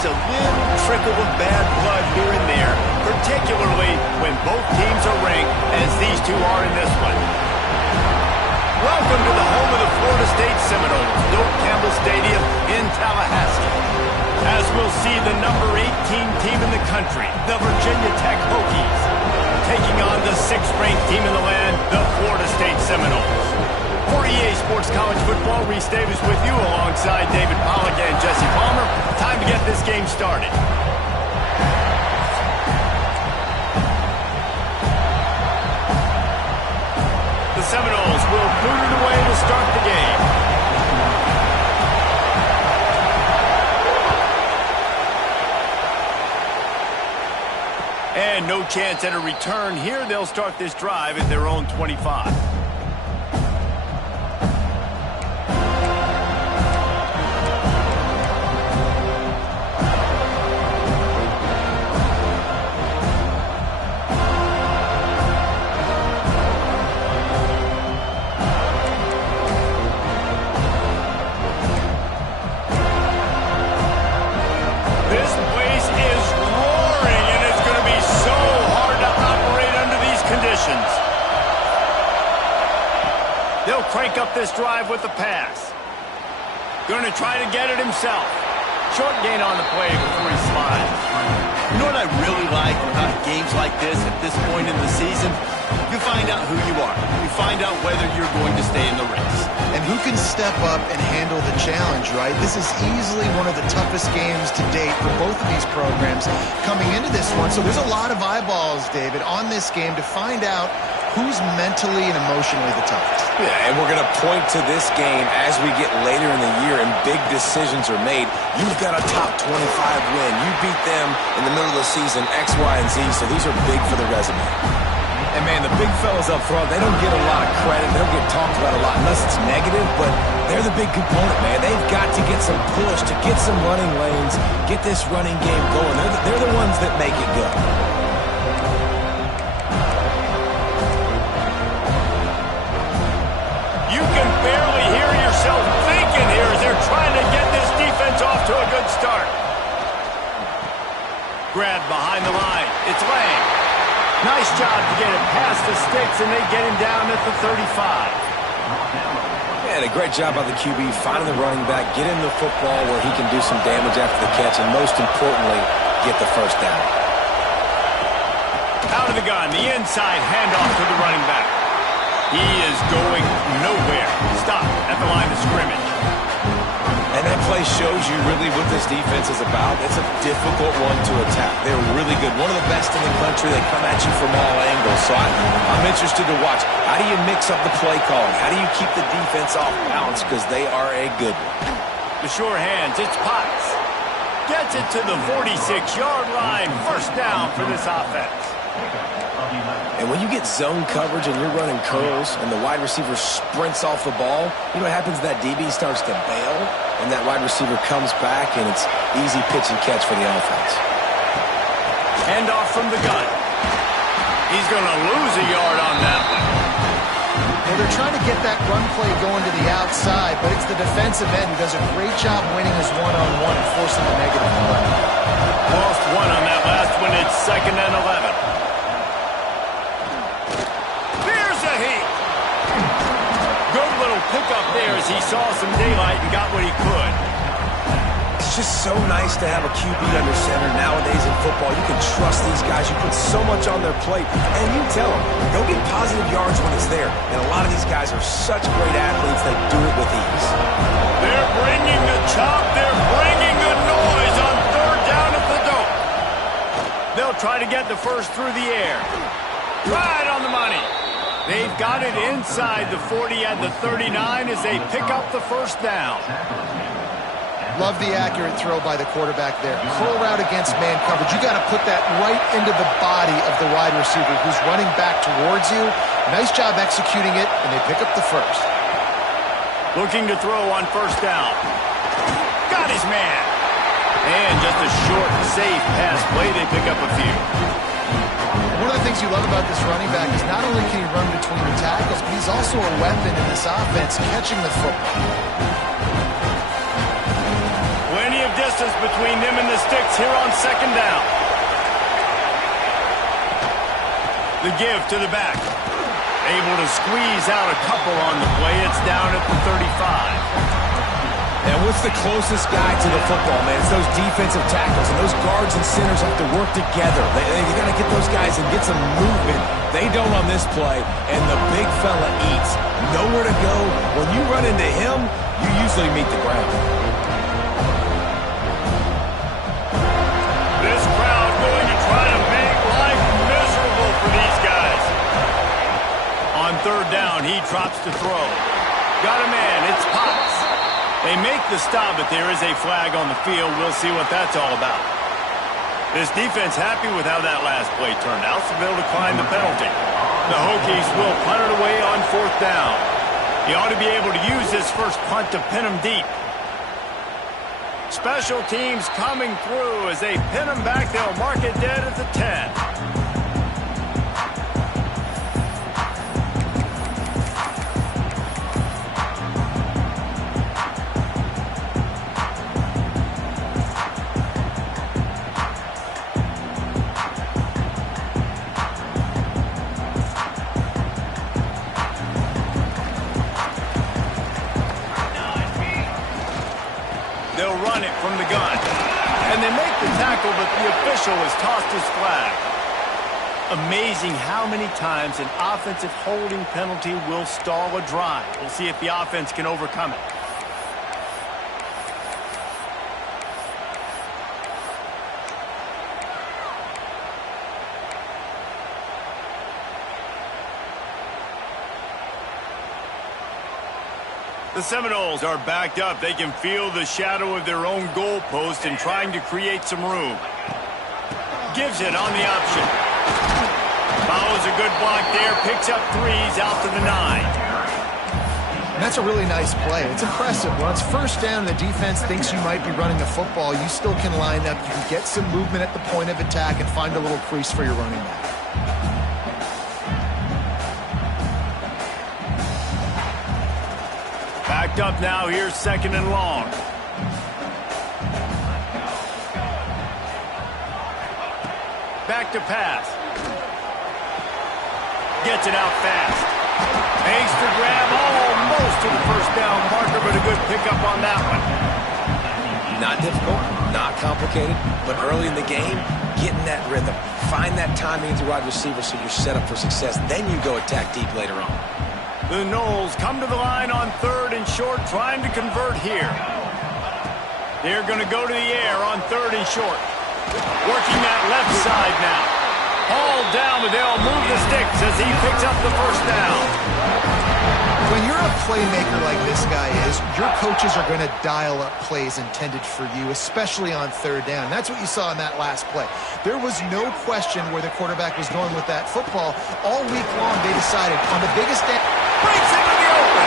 always a little trickle of bad blood here and there, particularly when both teams are ranked, as these two are in this one. Welcome to the home of the Florida State Seminoles, Doak Campbell Stadium in Tallahassee. As we'll see the number 18 team in the country, the Virginia Tech Hokies, taking on the 6th-ranked team in the land, the Florida State Seminoles. For EA Sports College Football, Reese Davis with you alongside David Pollack and Jesse Palmer. Time to get this game started. The Seminoles will boot it away to start the game. And no chance at a return here. They'll start this drive at their own 25. They'll crank up this drive with the pass. Going to try to get it himself. Short gain on the play before he slides. You know what I really like about games like this at this point in the season? You find out who you are. You find out whether you're going to stay in the race. And who can step up and handle the challenge, right? This is easily one of the toughest games to date for both of these programs coming into this one. So there's a lot of eyeballs, David, on this game to find out who's mentally and emotionally the toughest. Yeah, and we're going to point to this game as we get later in the year and big decisions are made. You've got a top 25 win. You beat them in the middle of the season, X, Y, and Z, so these are big for the resume. And, man, the big fellas up front, they don't get a lot of credit. They don't get talked about a lot unless it's negative, but they're the big component, man. They've got to get some push, to get some running lanes, get this running game going. They're the ones that make it go. You can barely hear yourself thinking here as they're trying to get this defense off to a good start. Grabbed behind the line. It's Lang. Nice job to get it past the sticks, and they get him down at the 35. And a great job by the QB finding the running back, get him the football where he can do some damage after the catch, and most importantly, get the first down. Out of the gun, the inside handoff to the running back. He is going nowhere. Stop at the line of scrimmage. And that play shows you really what this defense is about. It's a difficult one to attack. They're really good. One of the best in the country. They come at you from all angles. So I'm interested to watch. How do you mix up the play calling? How do you keep the defense off balance? Because they are a good one. The sure hands, it's Potts. Gets it to the 46-yard line. First down for this offense. And when you get zone coverage and you're running curls and the wide receiver sprints off the ball, you know what happens? That DB starts to bail, and that wide receiver comes back, and it's easy pitch and catch for the offense. Handoff from the gun. He's going to lose a yard on that one. Well, they're trying to get that run play going to the outside, but it's the defensive end who does a great job winning his one-on-one and forcing the negative play. Lost one on that last one. It's 2nd and 11. Pick up there as he saw some daylight and got what he could. It's just so nice to have a QB under center nowadays in football. You can trust these guys. You put so much on their plate, and you tell them, go get positive yards when it's there. And a lot of these guys are such great athletes, they do it with ease. They're bringing the chop. They're bringing the noise on 3rd down at the Doak. They'll try to get the first through the air. Right on the money. They've got it inside the 40 and the 39 as they pick up the first down. Love the accurate throw by the quarterback there. Curl route against man coverage. You got to put that right into the body of the wide receiver who's running back towards you. Nice job executing it, and they pick up the first. Looking to throw on first down. Got his man. And just a short, safe pass play. They pick up a few. One of the things you love about this running back is not only can he run between the tackles, but he's also a weapon in this offense, catching the football. Plenty of distance distance between them and the sticks here on second down. The give to the back. Able to squeeze out a couple on the play. It's down at the 35. And what's the closest guy to the football, man? It's those defensive tackles, and those guards and centers have to work together. They got to get those guys and get some movement. They don't on this play, and the big fella eats. Nowhere to go. When you run into him, you usually meet the ground. This crowd going to try to make life miserable for these guys. On third down, he drops to throw. Got a man. It's Potts. They make the stop, but there is a flag on the field. We'll see what that's all about. This defense happy with how that last play turned out, so they'll decline the penalty. The Hokies will punt it away on fourth down. He ought to be able to use his first punt to pin him deep. Special teams coming through as they pin him back. They'll mark it dead at the 10. They'll run it from the gun. And they make the tackle, but the official has tossed his flag. Amazing how many times an offensive holding penalty will stall a drive. We'll see if the offense can overcome it. The Seminoles are backed up. They can feel the shadow of their own goalpost and trying to create some room. Gives it on the option. Follows a good block there. Picks up threes out to the 9. And that's a really nice play. It's impressive. When it's first down and the defense thinks you might be running the football, you still can line up. You can get some movement at the point of attack and find a little crease for your running back. Backed up now. Here's second and long. Back to pass. Gets it out fast. Makes the grab almost to the first down marker, but a good pickup on that one. Not difficult, not complicated, but early in the game, getting that rhythm. Find that timing as a wide receiver so you're set up for success. Then you go attack deep later on. The Noles come to the line on third and short, trying to convert here. They're going to go to the air on third and short. Working that left side now. Hauled down, but they'll move the sticks as he picks up the first down. When you're a playmaker like this guy is, your coaches are going to dial up plays intended for you, especially on third down. That's what you saw in that last play. There was no question where the quarterback was going with that football. All week long, they decided on the biggest day. Breaks into the open.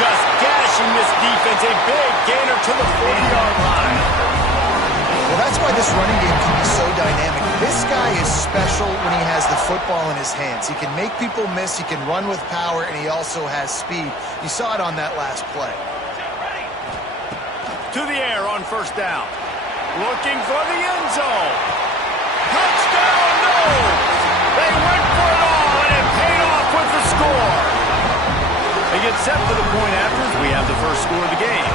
Just gashing this defense. A big gainer to the 40-yard line. Well, that's why this running game can be so dynamic. This guy is special when he has the football in his hands. He can make people miss, he can run with power, and he also has speed. You saw it on that last play. To the air on first down. Looking for the end zone. Touchdown, no! They went for it all, and it paid off with the score. They get set for the point after as we have the first score of the game.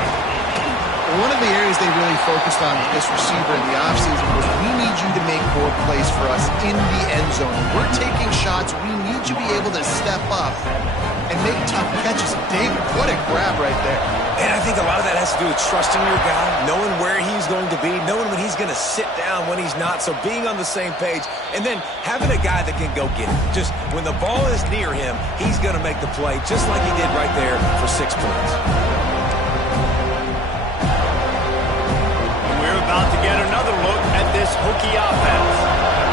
One of the areas they really focused on with this receiver in the offseason was we need you to make more plays for us in the end zone. We're taking shots. We need you to be able to step up and make tough catches. David, what a grab right there. And I think a lot of that has to do with trusting your guy, knowing where he's going to be, knowing when he's going to sit down, when he's not. So being on the same page, and then having a guy that can go get it. Just when the ball is near him, he's going to make the play, just like he did right there for 6 points. About to get another look at this Hokie offense.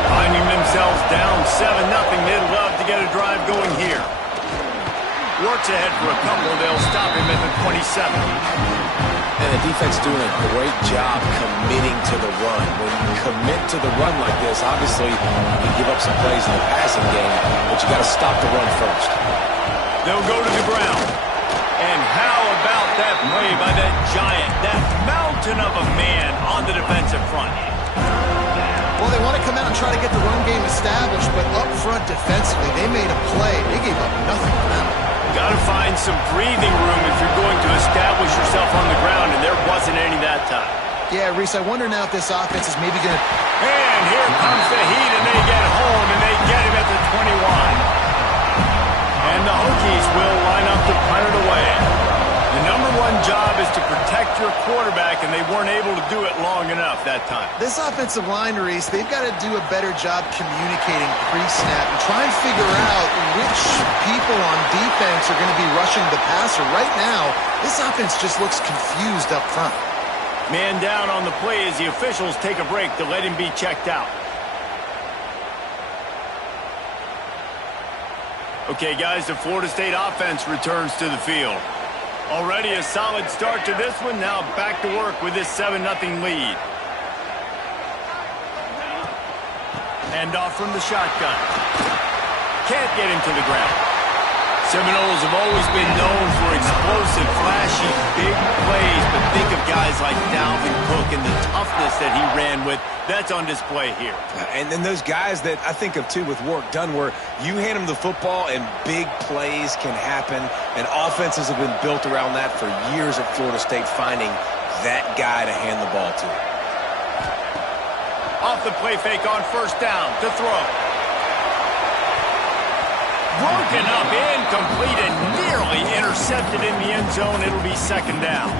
Finding themselves down 7-0, they'd love to get a drive going here. Works ahead for a couple, they'll stop him at the 27. And the defense doing a great job committing to the run. When you commit to the run like this, obviously you give up some plays in the passing game, but you got to stop the run first. They'll go to the ground. And how about that play by that giant, that try to get the run game established, but up front defensively, they made a play. They gave up nothing for that one. Got to find some breathing room if you're going to establish yourself on the ground, and there wasn't any that time. Yeah, Reese, I wonder now if this offense is maybe going to... And here comes the heat, and they get home, and they get him at the 21. And the Hokies will line up to punt it away. The #1 job is to protect your quarterback, and they weren't able to do it long enough that time. This offensive line, Reese, they've got to do a better job communicating pre-snap and try and figure out which people on defense are going to be rushing the passer. Right now, this offense just looks confused up front. Man down on the play as the officials take a break to let him be checked out. Okay, guys, the Florida State offense returns to the field. Already a solid start to this one. Now back to work with this 7-0 lead. Hand off from the shotgun. Can't get him to the ground. Seminoles have always been known for explosive, flashy, big plays, but think of guys like Dalvin Cook and the toughness that he ran with. That's on display here. And then those guys that I think of, too, with work done, where you hand them the football and big plays can happen, and offenses have been built around that for years at Florida State, finding that guy to hand the ball to. Off the play fake on first down to throw. Broken up, incomplete, and nearly intercepted in the end zone. It'll be second down.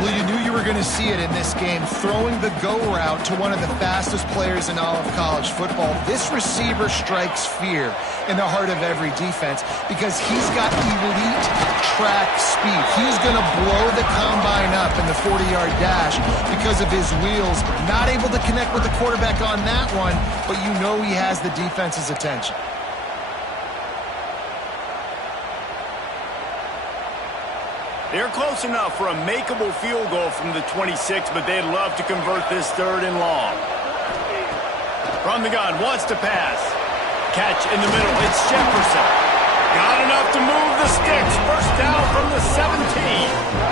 Well, you knew you were going to see it in this game, throwing the go route to one of the fastest players in all of college football. This receiver strikes fear in the heart of every defense because he's got elite track speed. He's going to blow the combine up in the 40-yard dash because of his wheels. Not able to connect with the quarterback on that one, but you know he has the defense's attention. They're close enough for a makeable field goal from the 26, but they'd love to convert this 3rd and long. From the gun, wants to pass. Catch in the middle, it's Jefferson. Got enough to move the sticks. First down from the 17.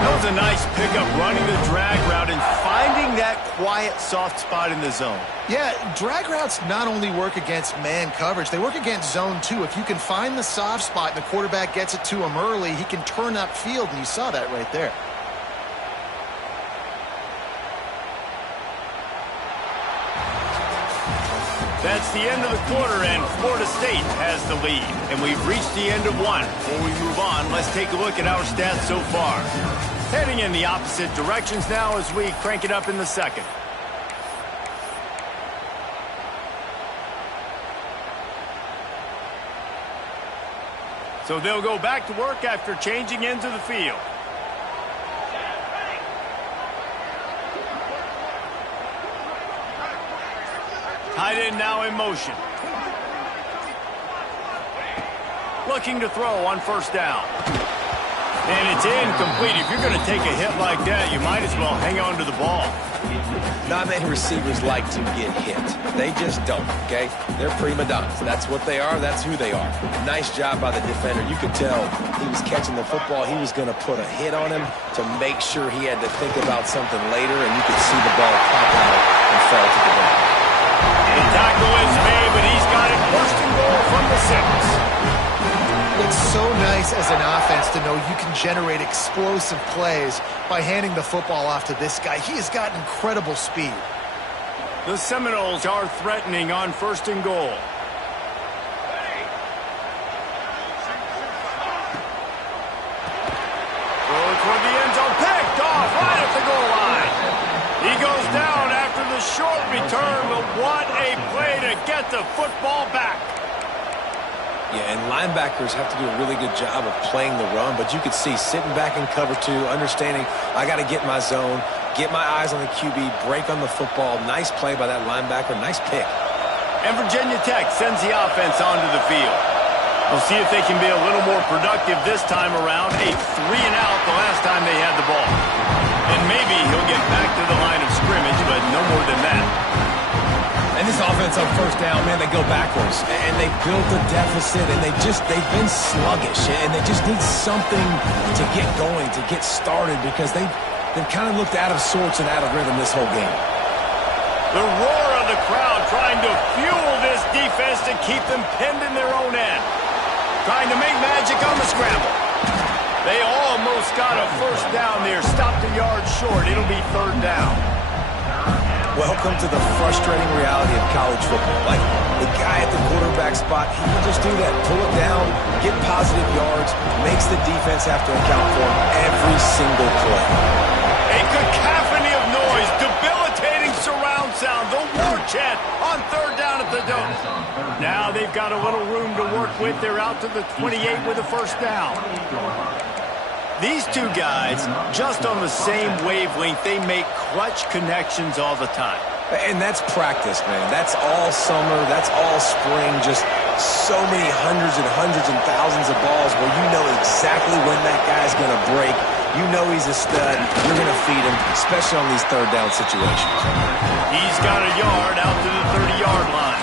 That was a nice pickup, running the drag route and finding that quiet, soft spot in the zone. Yeah, drag routes not only work against man coverage, they work against zone too. If you can find the soft spot and the quarterback gets it to him early, he can turn upfield, and you saw that right there. That's the end of the quarter, and Florida State has the lead. And we've reached the end of one. Before we move on, let's take a look at our stats so far. Heading in the opposite directions now as we crank it up in the second. So they'll go back to work after changing into the field. Tight end now in motion. Looking to throw on first down. And it's incomplete. If you're going to take a hit like that, you might as well hang on to the ball. Not many receivers like to get hit. They just don't, okay? They're prima donnas. That's what they are. That's who they are. Nice job by the defender. You could tell he was catching the football. He was going to put a hit on him to make sure he had to think about something later, and you could see the ball pop out and fall to the ground. The tackle is made, but he's got it first and goal from the 6. It's so nice as an offense to know you can generate explosive plays by handing the football off to this guy. He has got incredible speed. The Seminoles are threatening on first and goal. Throw toward the end zone, picked off right at the goal line. He goes down after the short return, but what a play to get the football back. Yeah, and linebackers have to do a really good job of playing the run, but you could see sitting back in cover 2, understanding I got to get my zone, get my eyes on the QB, break on the football. Nice play by that linebacker, nice pick. And Virginia Tech sends the offense onto the field. We'll see if they can be a little more productive this time around. A 3-and-out the last time they had the ball. And maybe he'll get back to the line of scrimmage, but no more than that. And this offense on first down, man, they go backwards. And they built a deficit, and they've been sluggish. And they just need something to get going, to get started, because they've kind of looked out of sorts and out of rhythm this whole game. The roar of of the crowd trying to fuel this defense to keep them pinned in their own end. Trying to make magic on the scramble. They almost got a first down there. Stopped a yard short. It'll be third down. Welcome to the frustrating reality of college football. Like, the guy at the quarterback spot, he can just do that. Pull it down, get positive yards, makes the defense have to account for him every single play. A cacophony of noise, debilitating surround sound, the war chant on third down at the dome. Now they've got a little room to work with. They're out to the 28 with a first down. These two guys, just on the same wavelength, they make clutch connections all the time. And that's practice, man. That's all summer. That's all spring. Just so many hundreds and thousands of balls where you know exactly when that guy's going to break. You know he's a stud. You're going to feed him, especially on these third down situations. He's got a yard out to the 30-yard line.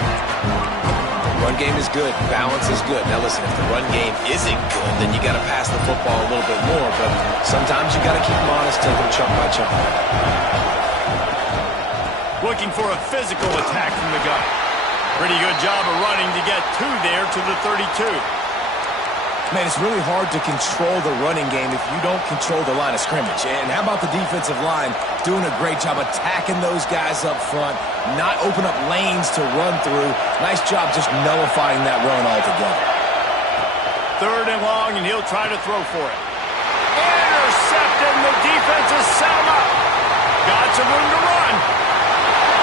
Run game is good. Balance is good. Now, listen, if the run game isn't good, then you got to pass the football a little bit more. But sometimes you got to keep them honest, take them chunk by chunk. Looking for a physical attack from the gun. Pretty good job of running to get two there to the 32. Man, it's really hard to control the running game if you don't control the line of scrimmage. And how about the defensive line doing a great job attacking those guys up front, not open up lanes to run through. Nice job just nullifying that run altogether. Third and long, and he'll try to throw for it. Intercepted, the defense has set him up. Got some room to run.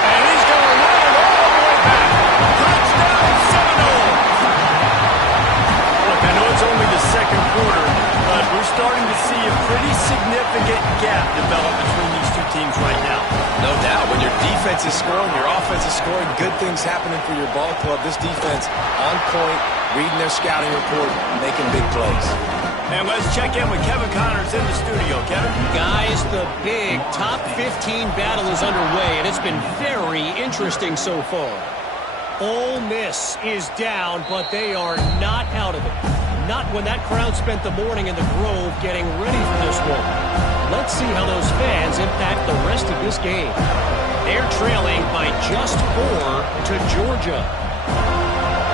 And he's going to run it all the way back. Touchdown, Seminoles. Look, I know it's only the second quarter, but we're starting to see a pretty significant gap develop between these two teams right now. No doubt. When your defense is scoring, your offense is scoring, good things happening for your ball club. This defense on point, reading their scouting report, making big plays. And let's check in with Kevin Connors in the studio. Kevin? Guys, the big top 15 battle is underway, and it's been very interesting so far. Ole Miss is down, but they are not out of it. Not when that crowd spent the morning in the Grove getting ready for this one. Let's see how those fans impact the rest of this game. They're trailing by just 4 to Georgia.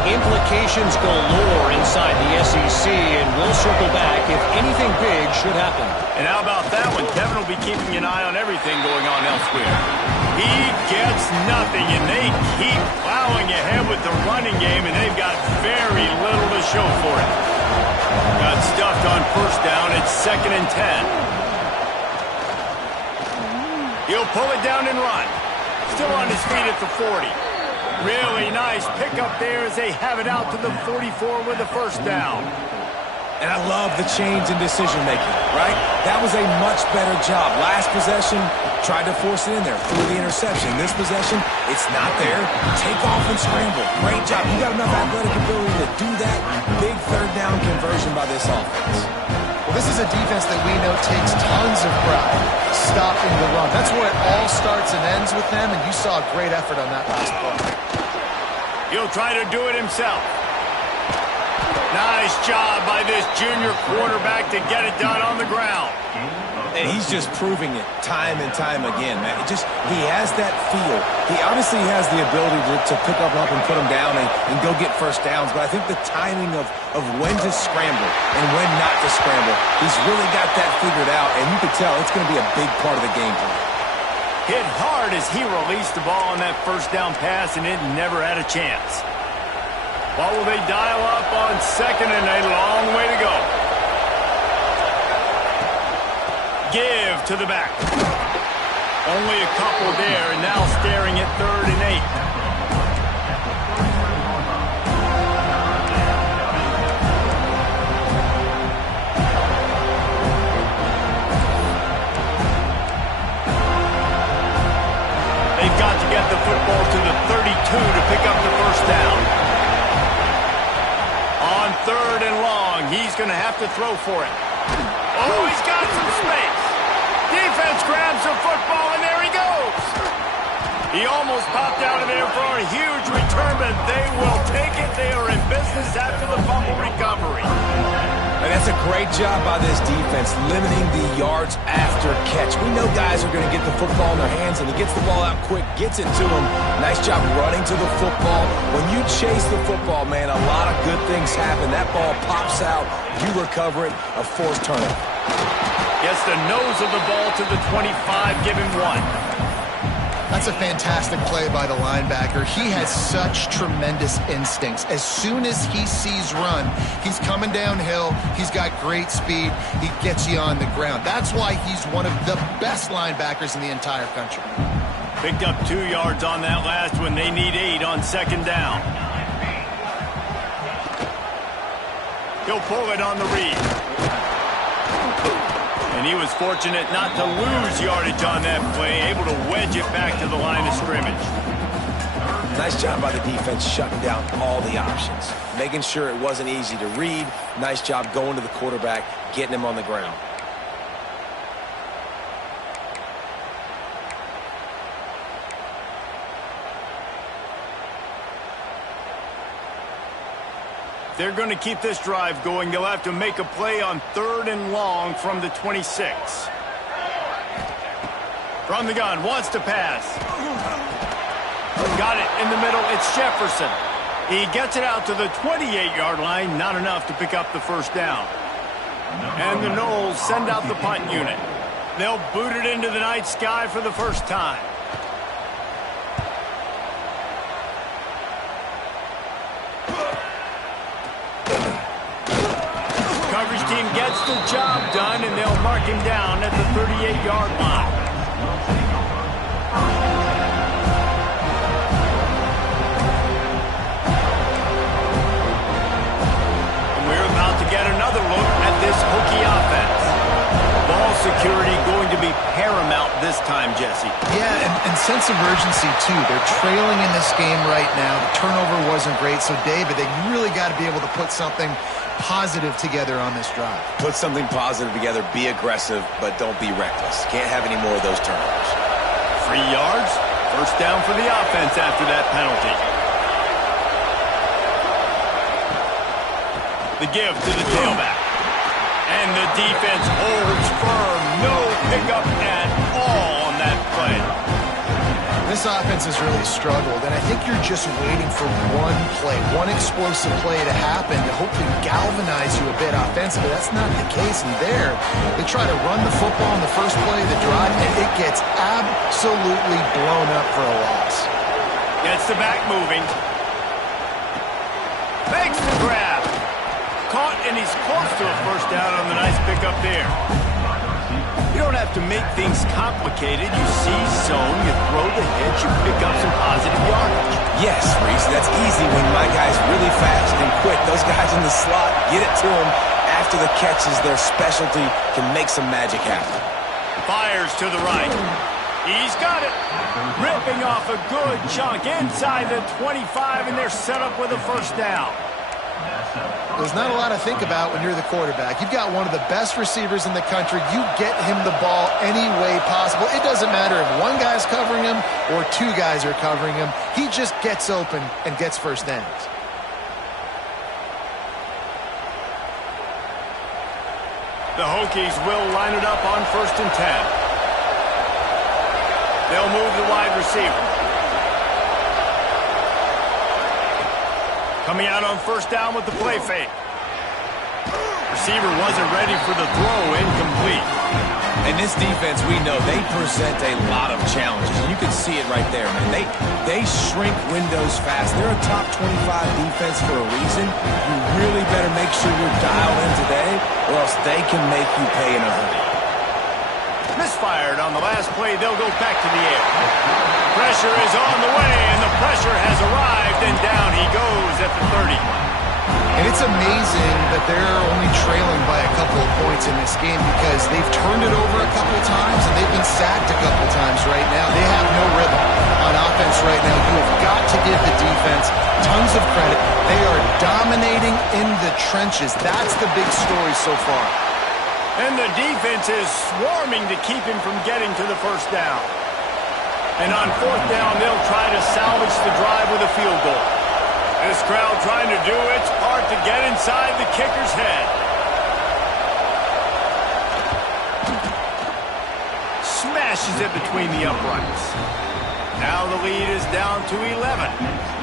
Implications galore inside the SEC, and we'll circle back if anything big should happen. And how about that one? Kevin will be keeping an eye on everything going on elsewhere. He gets nothing, and they keep plowing ahead with the running game, and they've got very little to show for it. Got stuffed on first down. It's 2nd and 10. He'll pull it down and run. Still on his feet at the 40. Really nice pickup there as they have it out to the 44 with the first down. And I love the change in decision-making, right? That was a much better job. Last possession, tried to force it in there, threw the interception. This possession, it's not there. Take off and scramble. Great job. You got enough athletic ability to do that. Big third down conversion by this offense. Well, this is a defense that we know takes tons of pride stopping the run. That's where it all starts and ends with them, and you saw a great effort on that last play. He'll try to do it himself. Nice job by this junior quarterback to get it done on the ground. And he's just proving it time and time again, man. He has that feel. He obviously has the ability to pick up and put him down and go get first downs, but I think the timing of when to scramble and when not to scramble, he's really got that figured out, and you can tell it's going to be a big part of the game plan. Hit hard as he released the ball on that first down pass, and it never had a chance. What will they dial up on second, and a long way to go. Give to the back. Only a couple there, and now staring at 3rd and 8. They've got to get the football to the 32 to pick up the first down. On 3rd and long, he's going to have to throw for it. Oh, he's got some space. Defense grabs the football, and there he goes. He almost popped out of there for a huge return, but they will take it. They are in business after the fumble recovery. And that's a great job by this defense, limiting the yards after catch. We know guys are going to get the football in their hands, and he gets the ball out quick, gets it to him. Nice job running to the football. When you chase the football, man, a lot of good things happen. That ball pops out, you recover it, a forced turnover. Gets the nose of the ball to the 25, give him 1. That's a fantastic play by the linebacker. He has such tremendous instincts. As soon as he sees run, he's coming downhill. He's got great speed. He gets you on the ground. That's why he's one of the best linebackers in the entire country. Picked up 2 yards on that last one. They need 8 on 2nd down. He'll pull it on the read. And he was fortunate not to lose yardage on that play, able to wedge it back to the line of scrimmage. Nice job by the defense shutting down all the options, making sure it wasn't easy to read. Nice job going to the quarterback, getting him on the ground. They're going to keep this drive going. They'll have to make a play on 3rd and long from the 26. From the gun, wants to pass. Got it in the middle. It's Jefferson. He gets it out to the 28-yard line. Not enough to pick up the first down. And the Noles send out the punt unit. They'll boot it into the night sky for the first time. Coverage team gets the job done, and they'll mark him down at the 38-yard line. And we're about to get another look at this Hokie offense. Ball security going to be paramount this time, Jesse. Yeah, and sense of urgency, too. They're trailing in this game right now. The turnover wasn't great, so, David, they really got to be able to put something positive together on this drive. Put something positive together, be aggressive, but don't be reckless. Can't have any more of those turnovers. 3 yards, first down for the offense after that penalty. The give to the tailback. And the defense holds firm. No pickup at all on that play. This offense has really struggled, and I think you're just waiting for one play, one explosive play to happen to hopefully galvanize you a bit offensively. That's not the case in there. They try to run the football in the first play of the drive, and it gets absolutely blown up for a loss. Gets the back moving. Makes the grab. Caught, and he's close to a first down on the nice pickup there. You don't have to make things complicated. You see zone, you throw the hitch, you pick up some positive yardage. Yes, Reese, that's easy when my guy's really fast and quick. Those guys in the slot, get it to him after the catch is their specialty, can make some magic happen. Fires to the right. He's got it. Ripping off a good chunk inside the 25, and they're set up with a first down. There's not a lot to think about when you're the quarterback. You've got one of the best receivers in the country. You get him the ball any way possible. It doesn't matter if one guy's covering him or 2 guys are covering him. He just gets open and gets first downs. The Hokies will line it up on 1st and 10. They'll move the wide receiver. Coming out on first down with the play fake. Receiver wasn't ready for the throw, incomplete. And this defense, we know, they present a lot of challenges. You can see it right there, man. They shrink windows fast. They're a top 25 defense for a reason. You really better make sure you're dialed in today, or else they can make you pay in a hurry. Misfired on the last play. They'll go back to the air. Pressure is on the way, and the pressure has arrived, and down he goes at the 30. And it's amazing that they're only trailing by a couple of points in this game because they've turned it over a couple of times and they've been sacked a couple of times right now. They have no rhythm on offense right now. You have got to give the defense tons of credit. They are dominating in the trenches. That's the big story so far. And the defense is swarming to keep him from getting to the first down. And on 4th down, they'll try to salvage the drive with a field goal. This crowd trying to do its part to get inside the kicker's head. smashes it between the uprights. Now the lead is down to 11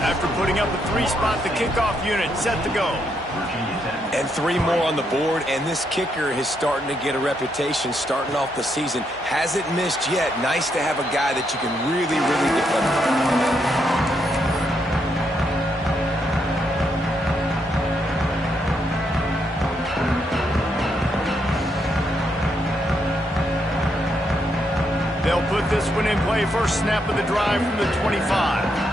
after putting up a 3-spot. The kickoff unit set to go. And 3 more on the board, and this kicker is starting to get a reputation starting off the season. Hasn't missed yet. Nice to have a guy that you can really, really depend on. They'll put this one in play. First snap of the drive from the 25.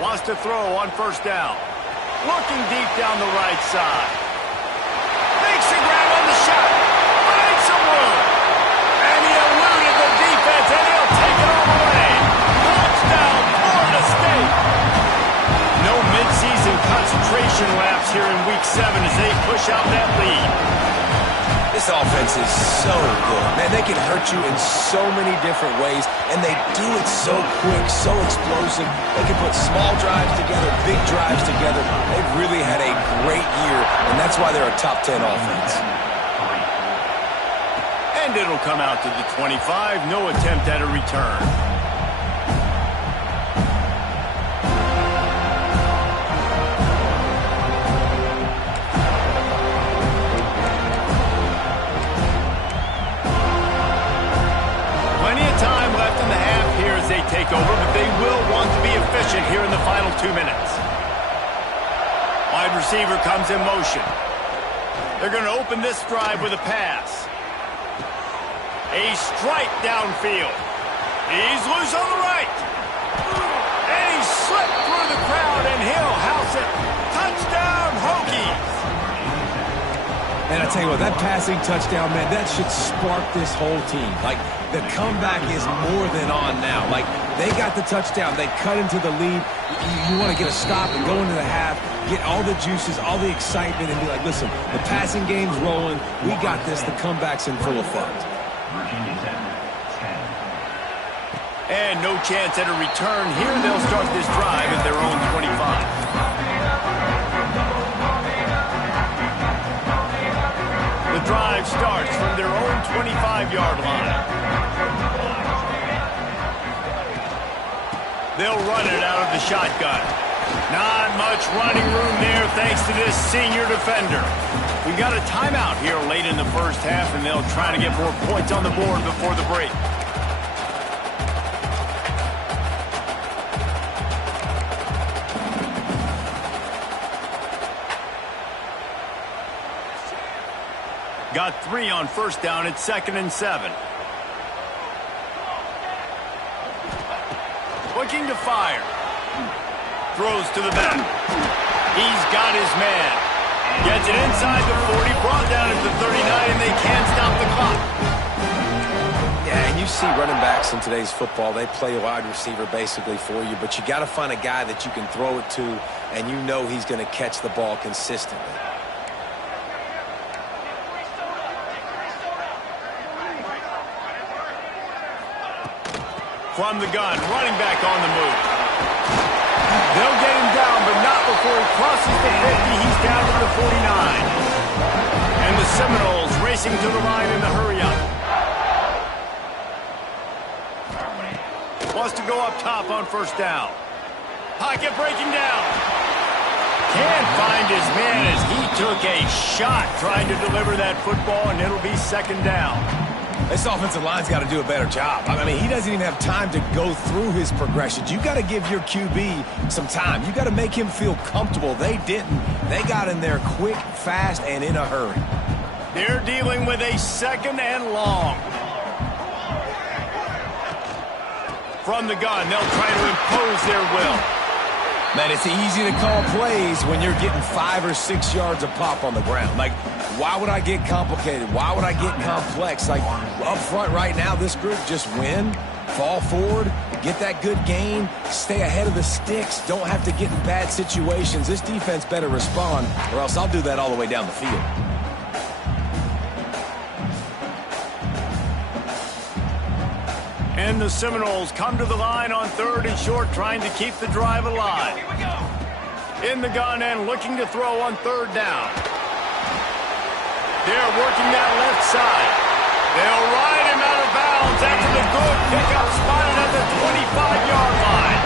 Wants to throw on first down. Looking deep down the right side. Makes the grab on the shot. Finds some room. And he eluded the defense, and he'll take it all the way. Touchdown, Florida State. No midseason concentration laps here in Week 7 as they push out that lead. This offense is so good. Man, they can hurt you in so many different ways, and they do it so quick, so explosive. They can put small drives together, big drives together. They've really had a great year, and that's why they're a top 10 offense. And it'll come out to the 25. No attempt at a return. Take over, but they will want to be efficient here in the final 2 minutes. Wide receiver comes in motion. They're going to open this drive with a pass. A strike downfield. He's loose on the right. And he slipped through the crowd, and he'll house it. Touchdown, Hokies. And I tell you what, that passing touchdown, man, that should spark this whole team. Like, the comeback is more than on now. Like, they got the touchdown. They cut into the lead. You want to get a stop and go into the half, get all the juices, all the excitement, and be like, listen, the passing game's rolling. We got this. The comeback's in full effect. And no chance at a return here. They'll start this drive at their own 25. The drive starts from their own 25-yard line. They'll run it out of the shotgun. Not much running room there thanks to this senior defender. We've got a timeout here late in the first half, and they'll try to get more points on the board before the break. Got 3 on first down. It's 2nd and 7. Looking to fire. Throws to the back. He's got his man. Gets it inside the 40. Brought down at the 39, and they can't stop the clock. Yeah, and you see running backs in today's football, they play wide receiver basically for you, but you got to find a guy that you can throw it to, and you know he's going to catch the ball consistently. From the gun, running back on the move. They'll get him down, but not before he crosses the 50. He's down to the 49. And the Seminoles racing to the line in the hurry-up. Wants to go up top on first down. Pocket breaking down. Can't find his man as he took a shot trying to deliver that football, and it'll be 2nd down. This offensive line's got to do a better job. I mean, he doesn't even have time to go through his progressions. You got to give your QB some time. You got to make him feel comfortable. They didn't. They got in there quick, fast, and in a hurry. They're dealing with a 2nd and long. From the gun, they'll try to impose their will. Man, it's easy to call plays when you're getting 5 or 6 yards a pop on the ground. Like, why would I get complicated? Why would I get complex? Like, up front right now, this group just win, fall forward, get that good gain, stay ahead of the sticks, don't have to get in bad situations. This defense better respond, or else I'll do that all the way down the field. And the Seminoles come to the line on 3rd and short, trying to keep the drive alive. In the gun and looking to throw on 3rd down. They're working that left side. They'll good pickup, spotted at the 25-yard line.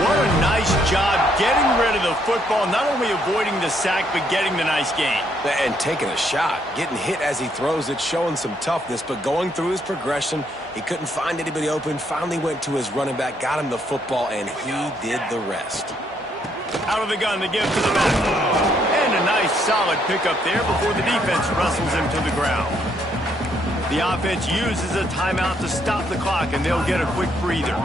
What a nice job getting rid of the football, not only avoiding the sack, but getting the nice gain. And taking a shot, getting hit as he throws it, showing some toughness, but going through his progression, he couldn't find anybody open, finally went to his running back, got him the football, and he did the rest. Out of the gun, the give to the back. And a nice solid pickup there before the defense wrestles him to the ground. The offense uses a timeout to stop the clock, and they'll get a quick breather.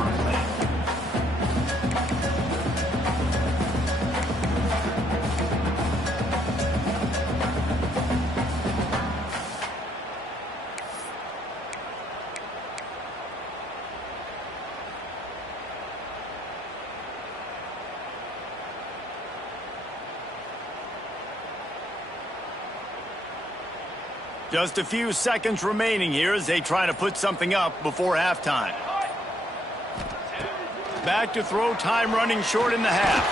Just a few seconds remaining here as they try to put something up before halftime. Back to throw, time running short in the half.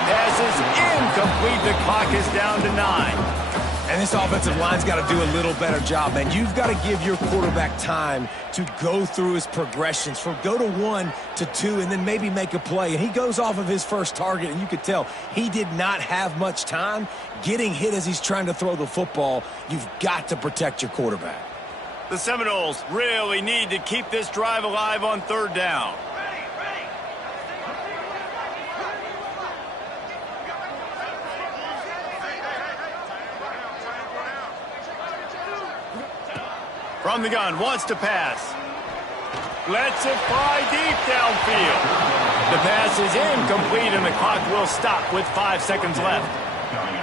Pass is incomplete. The clock is down to 9. And this offensive line's got to do a little better job, man. You've got to give your quarterback time to go through his progressions, from go to 1 to 2, and then maybe make a play. And he goes off of his first target, and you could tell he did not have much time getting hit as he's trying to throw the football. You've got to protect your quarterback. The Seminoles really need to keep this drive alive on third down. From the gun, wants to pass. Lets it fly deep downfield. The pass is incomplete, and the clock will stop with 5 seconds left.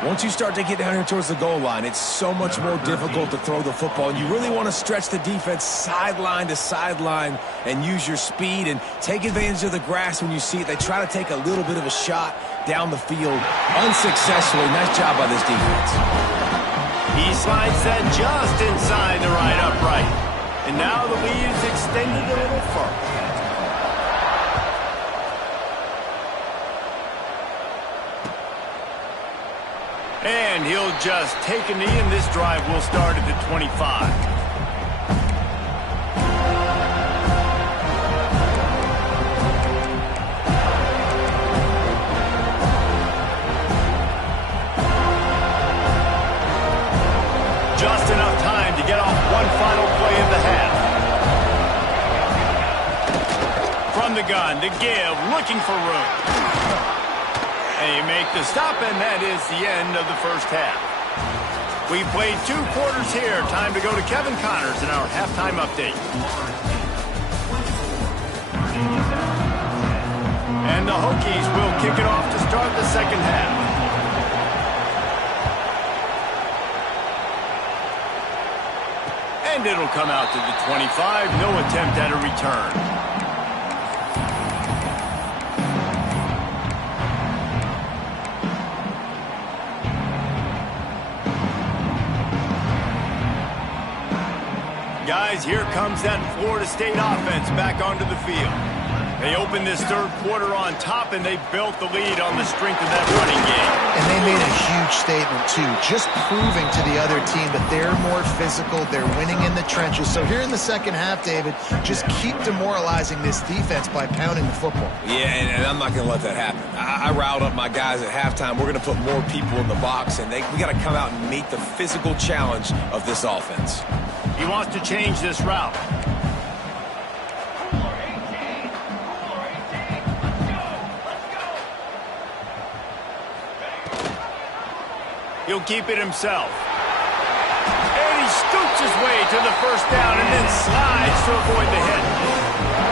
Once you start to get down here towards the goal line, it's so much more difficult to throw the football. And you really want to stretch the defense sideline to sideline and use your speed and take advantage of the grass when you see it. They try to take a little bit of a shot down the field unsuccessfully. Nice job by this defense. He slides that just inside the right upright. And now the lead is extended a little further. And he'll just take a knee, and this drive will start at the 25. Just enough time to get off one final play of the half. From the gun, the give, looking for room. They make the stop, and that is the end of the first half. We played 2 quarters here. Time to go to Kevin Connors in our halftime update. And the Hokies will kick it off to start the second half. And it'll come out to the 25. No attempt at a return. Guys, here comes that Florida State offense back onto the field. They opened this third quarter on top, and they built the lead on the strength of that running game. And they made a huge statement, too, just proving to the other team that they're more physical, they're winning in the trenches. So here in the second half, David, just keep demoralizing this defense by pounding the football. Yeah, and I'm not going to let that happen. I riled up my guys at halftime. We're going to put more people in the box, and we got to come out and meet the physical challenge of this offense. He wants to change this route. He'll keep it himself. And he scoots his way to the first down and then slides to avoid the hit.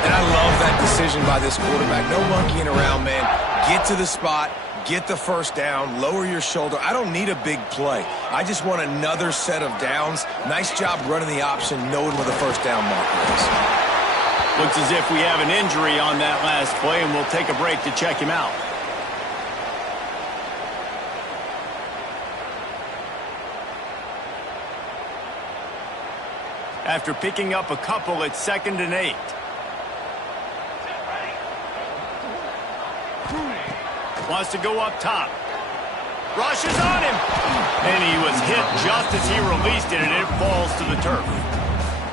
And I love that decision by this quarterback. No monkeying around, man. Get to the spot, get the first down, lower your shoulder. I don't need a big play. I just want another set of downs. Nice job running the option, knowing where the first down marker is. Looks as if we have an injury on that last play, and we'll take a break to check him out. After picking up a couple, it's 2nd and 8. Wants to go up top. Rushes on him. And he was hit just as he released it, and it falls to the turf.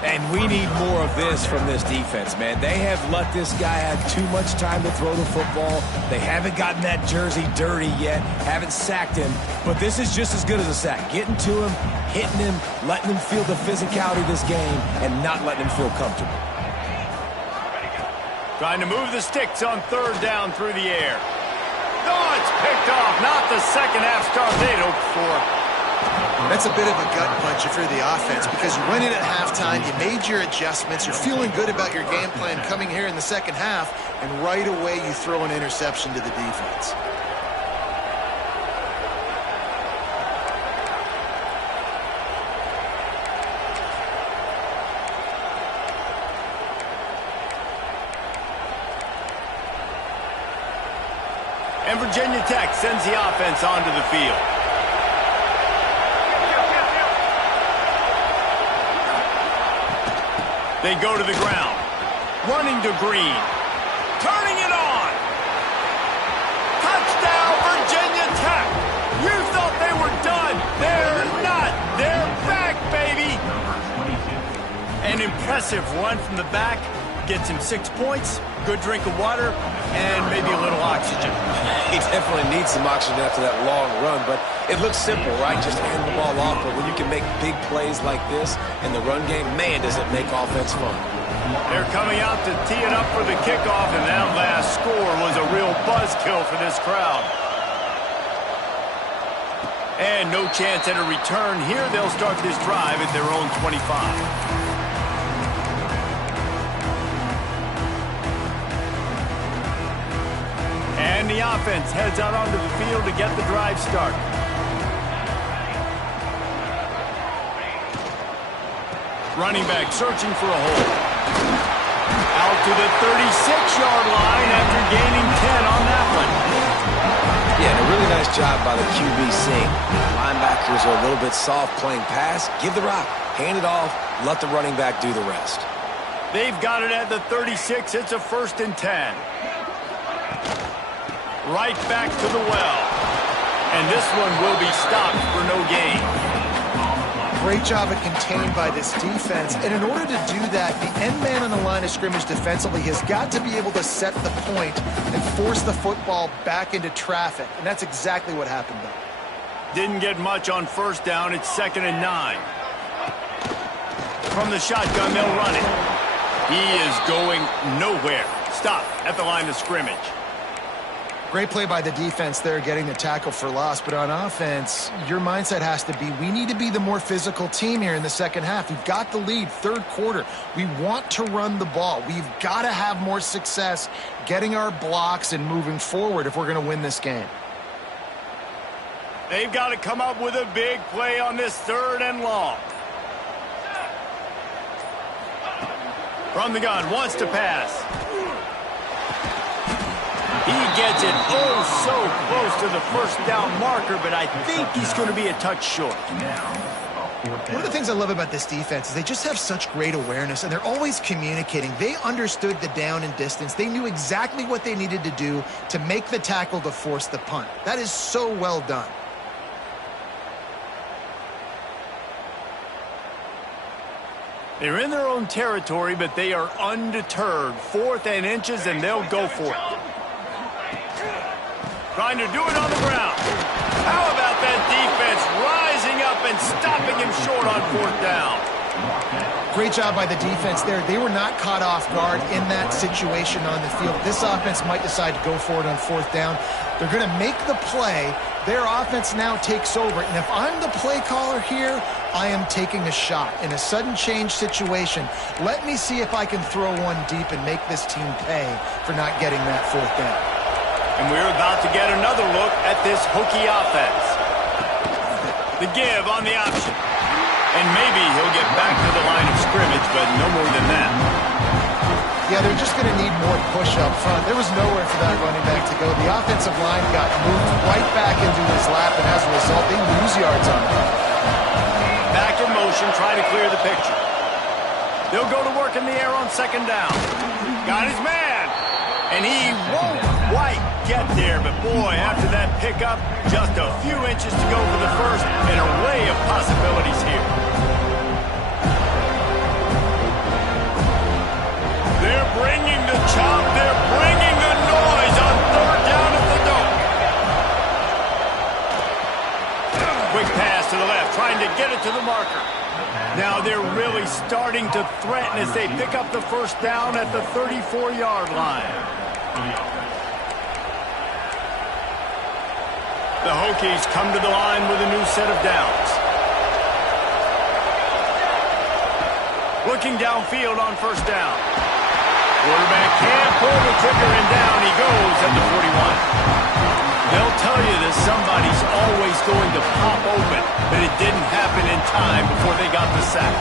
And we need more of this from this defense, man. They have let this guy have too much time to throw the football. They haven't gotten that jersey dirty yet, haven't sacked him. But this is just as good as a sack. Getting to him, hitting him, letting him feel the physicality of this game, and not letting him feel comfortable. Trying to move the sticks on third down through the air. Oh, it's picked off. Not the second half start they'd hoped for. That's a bit of a gut punch if you're the offense because you went in at halftime, you made your adjustments, you're feeling good about your game plan coming here in the second half, and right away you throw an interception to the defense. And Virginia Tech sends the offense onto the field. They go to the ground. Running to Green. Turning it on. Touchdown, Virginia Tech. You thought they were done. They're not. They're back, baby. An impressive run from the back. Gets him 6 points, good drink of water, and maybe a little oxygen. He definitely needs some oxygen after that long run, but it looks simple, right? Just hand the ball off, but when you can make big plays like this in the run game, man, does it make offense fun. They're coming out to tee it up for the kickoff, and that last score was a real buzzkill for this crowd. And no chance at a return here. They'll start this drive at their own 25. And the offense heads out onto the field to get the drive started. Running back searching for a hole. Out to the 36-yard line after gaining 10 on that one. Yeah, and a really nice job by the QB seeing. Linebackers are a little bit soft playing pass. Give the rock, hand it off, let the running back do the rest. They've got it at the 36. It's a 1st and 10. Right back to the well. And this one will be stopped for no gain. Great job of contained by this defense. And in order to do that, the end man on the line of scrimmage defensively has got to be able to set the point and force the football back into traffic. And that's exactly what happened though. Didn't get much on 1st down. It's 2nd and 9. From the shotgun, they'll run it. He is going nowhere. Stop at the line of scrimmage. Great play by the defense there, getting the tackle for loss. But on offense, your mindset has to be, we need to be the more physical team here in the second half. We've got the lead, 3rd quarter. We want to run the ball. We've got to have more success getting our blocks and moving forward if we're going to win this game. They've got to come up with a big play on this 3rd and long. From the gun, wants to pass. He gets it so close to the 1st down marker, but I think he's going to be a touch short. One of the things I love about this defense is they just have such great awareness, and they're always communicating. They understood the down and distance. They knew exactly what they needed to do to make the tackle to force the punt. That is so well done. They're in their own territory, but they are undeterred. 4th and inches, and they'll go for it. Trying to do it on the ground. How about that defense rising up and stopping him short on 4th down? Great job by the defense there. They were not caught off guard in that situation on the field. This offense might decide to go for it on 4th down. They're going to make the play. Their offense now takes over. And if I'm the play caller here, I am taking a shot. In a sudden change situation, let me see if I can throw one deep and make this team pay for not getting that 4th down. And we're about to get another look at this Hokie offense. The give on the option. And maybe he'll get back to the line of scrimmage, but no more than that. Yeah, they're just going to need more push up front. There was nowhere for that running back to go. The offensive line got moved right back into his lap, and as a result, they lose yards on him. Back in motion, trying to clear the picture. They'll go to work in the air on 2nd down. Got his man. And he won't quite get there, but boy, after that pickup, just a few inches to go for the 1st, and an array of possibilities here. He's starting to threaten as they pick up the first down at the 34-yard line. The Hokies come to the line with a new set of downs. Looking downfield on first down. Quarterback can't pull the trigger, and down he goes at the 41. They'll tell you that somebody's always going to pop open, but it didn't happen in time before they got the sack.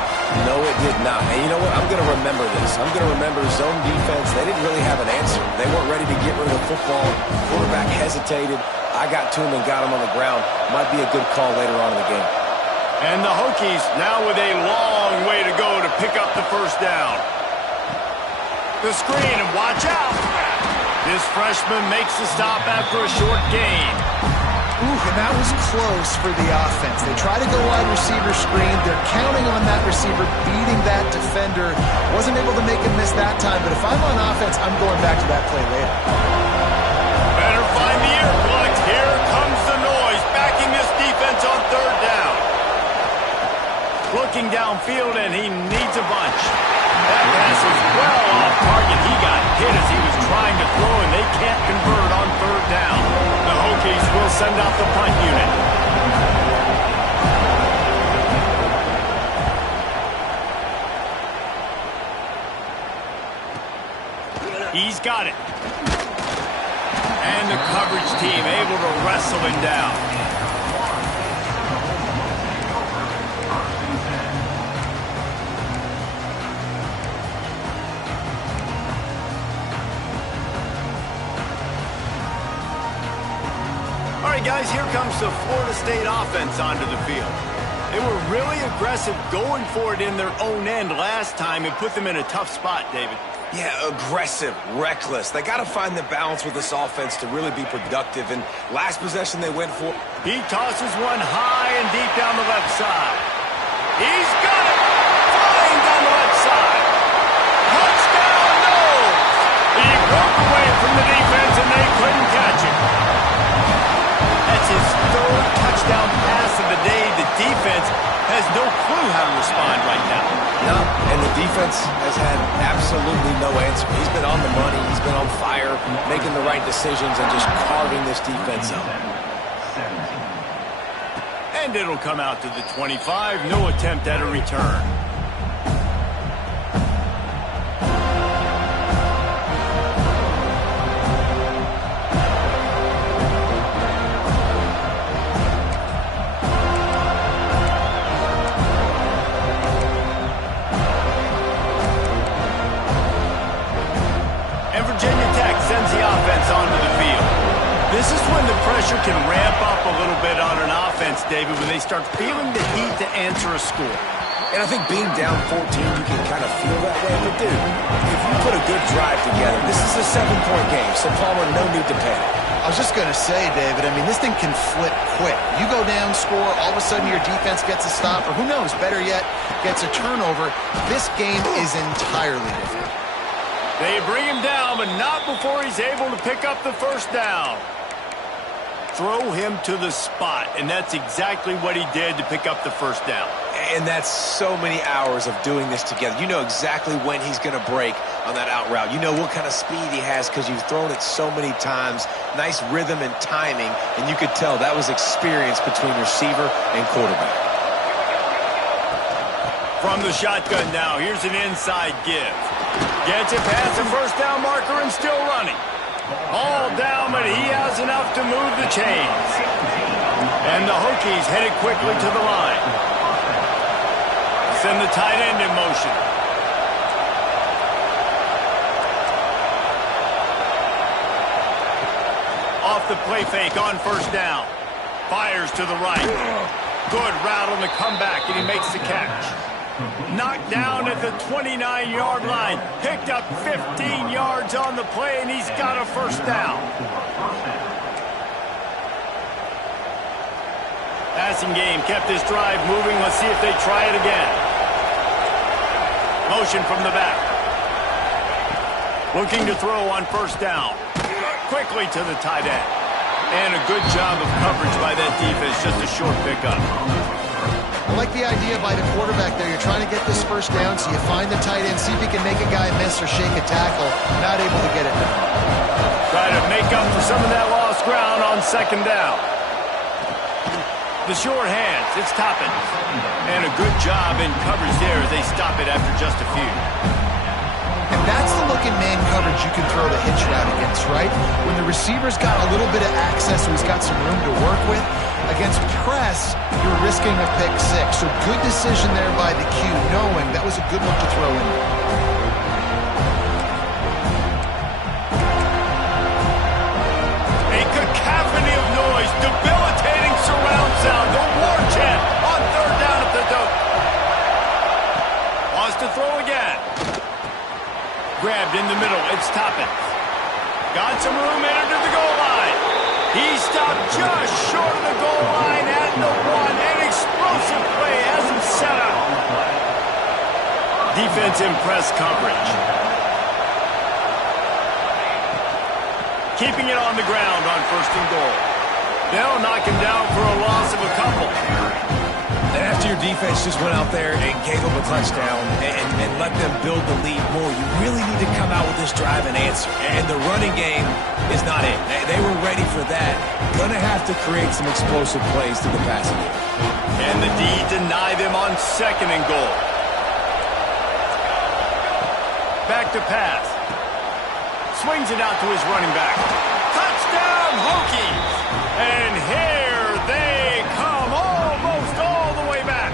No, it did not. And you know what? I'm going to remember this. I'm going to remember zone defense. They didn't really have an answer. They weren't ready to get rid of the football. Quarterback hesitated. I got to him and got him on the ground. Might be a good call later on in the game. And the Hokies now with a long way to go to pick up the first down. The screen, and watch out! This freshman makes the stop after a short gain. Ooh, and that was close for the offense. They try to go wide receiver screen. They're counting on that receiver beating that defender. Wasn't able to make him miss that time, but if I'm on offense, I'm going back to that play later. Better find the earplugs. Here comes the noise, backing this defense on third down. Looking downfield, and he needs a bunch. That pass is well off target. He got hit as he was trying to throw, and they can't convert on third down. The Hokies will send out the punt unit. He's got it. And the coverage team able to wrestle him down. All right, guys, here comes the Florida State offense onto the field. They were really aggressive going for it in their own end last time and put them in a tough spot, David. Yeah, aggressive, reckless. They got to find the balance with this offense to really be productive. And last possession they went for. He tosses one high and deep down the left side. He's got it! Flying down the left side. Touchdown, no! He broke away from the defense and they couldn't catch it. That's his third touchdown pass of the day. The defense has no clue how to respond right now. No, and the defense has had absolutely no answer. He's been on the money. He's been on fire, making the right decisions and just carving this defense up. And it'll come out to the 25. No attempt at a return. This is when the pressure can ramp up a little bit on an offense, David, when they start feeling the heat to answer a score. And I think being down 14, you can kind of feel that way. But, dude, if you put a good drive together, this is a 7-point game, so Palmer, no need to panic. I was just going to say, David, I mean, this thing can flip quick. You go down, score, all of a sudden your defense gets a stop, or who knows, better yet, gets a turnover. This game is entirely different. They bring him down, but not before he's able to pick up the first down. Throw him to the spot, and that's exactly what he did to pick up the first down. And that's so many hours of doing this together. You know exactly when he's going to break on that out route. You know what kind of speed he has because you've thrown it so many times. Nice rhythm and timing, and you could tell that was experience between receiver and quarterback. From the shotgun now, here's an inside give. Gets it past the first down marker and still running. All down, but he has enough to move the chains. And the Hokies headed quickly to the line. Send the tight end in motion. Off the play fake on first down. Fires to the right. Good route on the comeback, and he makes the catch. Knocked down at the 29-yard line. Picked up 15 yards on the play, and he's got a first down. Passing game kept this drive moving. Let's see if they try it again. Motion from the back. Looking to throw on first down. Quickly to the tight end. And a good job of coverage by that defense. Just a short pickup. I like the idea by the quarterback there. You're trying to get this first down, so you find the tight end, see if you can make a guy miss or shake a tackle. Not able to get it done. Try to make up for some of that lost ground on second down. The short hands, it's Toppins. And a good job in coverage there as they stop it after just a few. And that's the look in man coverage you can throw the hitch route against, right? When the receiver's got a little bit of access, so he's got some room to work with. Against press, you're risking a pick six. So good decision there by the Q, knowing that was a good look to throw in. A cacophony of noise, debilitating surround sound, the war chant on third down at the dope. Wants to throw again. Grabbed in the middle, it's Toppins. Got some room, entered to the goal line. He stopped just short of the goal line at the one. An explosive play has him set up. Defense in press coverage. Keeping it on the ground on first and goal. They'll knock him down for a loss of a couple. And after your defense just went out there and gave up a touchdown and let them build the lead more, you really need to come out with this drive and answer. And the running game is not it. They were ready for that. Gonna have to create some explosive plays to the passing game. And the D deny them on second and goal. Back to pass. Swings it out to his running back. Touchdown, Hokies! And here they come, almost all the way back.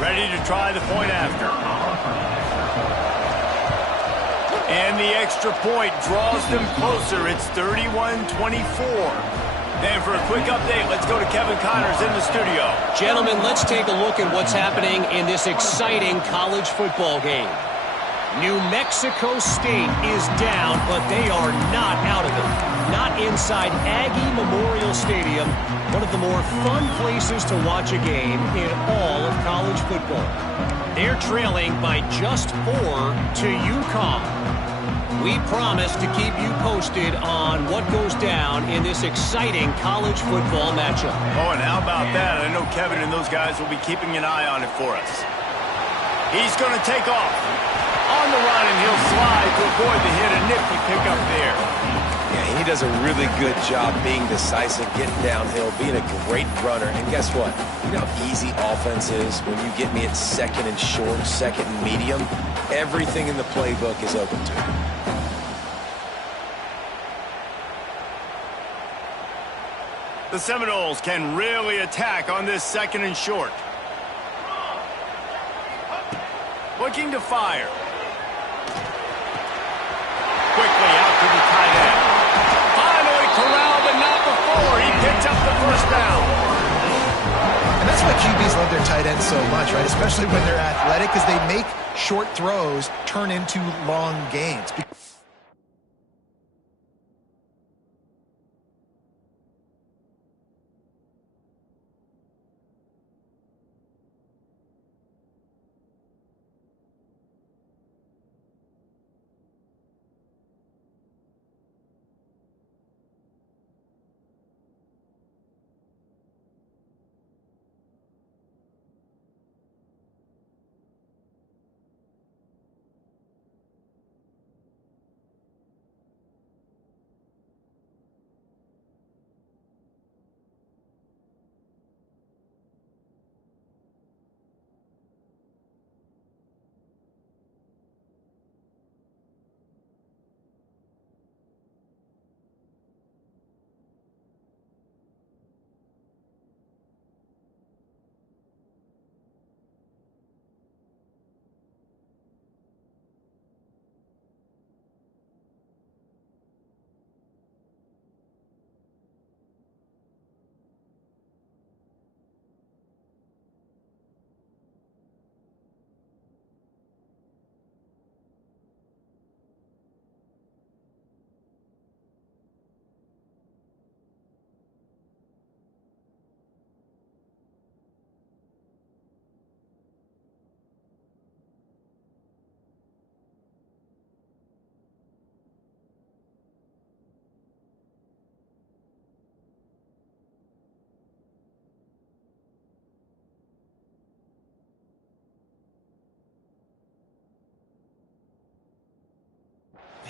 Ready to try the point after. And the extra point draws them closer. It's 31-24. And for a quick update, let's go to Kevin Connors in the studio. Gentlemen, let's take a look at what's happening in this exciting college football game. New Mexico State is down, but they are not out of it. Not inside Aggie Memorial Stadium, one of the more fun places to watch a game in all of college football. They're trailing by just 4 to UConn. We promise to keep you posted on what goes down in this exciting college football matchup. Oh, and how about that? I know Kevin and those guys will be keeping an eye on it for us. He's going to take off. On the run, and he'll slide to avoid the hit. A nifty pickup there. Yeah, he does a really good job being decisive, getting downhill, being a great runner. And guess what? You know how easy offense is when you get me at second and short, second and medium? Everything in the playbook is open to you. The Seminoles can really attack on this second and short. Looking to fire. Quickly out to the tight end. Finally corralled, but not before. He picks up the first down. And that's why QBs love their tight ends so much, right? Especially when they're athletic, because they make short throws turn into long gains.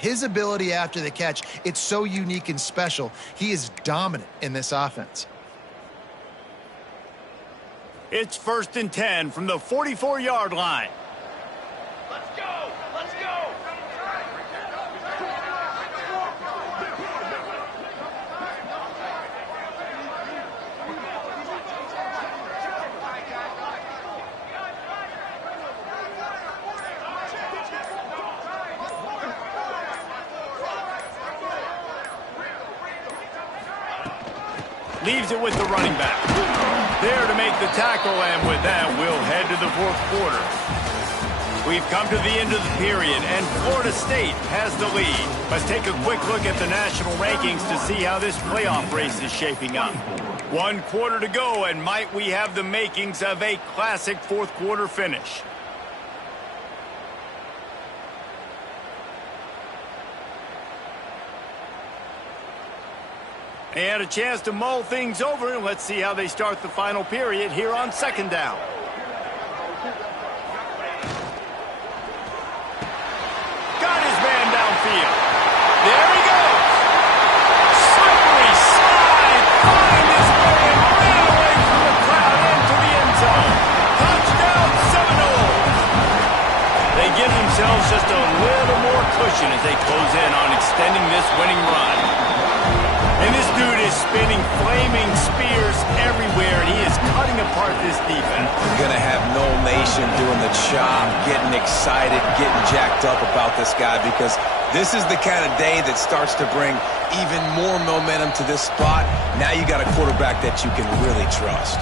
His ability after the catch, it's so unique and special. He is dominant in this offense. It's 1st and 10 from the 44-yard line. Let's go! Let's go! Leaves it with the running back. There to make the tackle, and with that, we'll head to the 4th quarter. We've come to the end of the period, and Florida State has the lead. Let's take a quick look at the national rankings to see how this playoff race is shaping up. 1 quarter to go, and might we have the makings of a classic 4th quarter finish. They had a chance to mull things over, and let's see how they start the final period here on 2nd down. Got his man downfield. There he goes. Slippery slide. Find his way and ran away from the crowd into the end zone. Touchdown Seminoles. They give themselves just a little more cushion as they close in on extending this winning run. And this dude is spinning flaming spears everywhere, and he is cutting apart this defense. You're going to have Noel Nation doing the chop, getting excited, getting jacked up about this guy, because this is the kind of day that starts to bring even more momentum to this spot. Now you got a quarterback that you can really trust.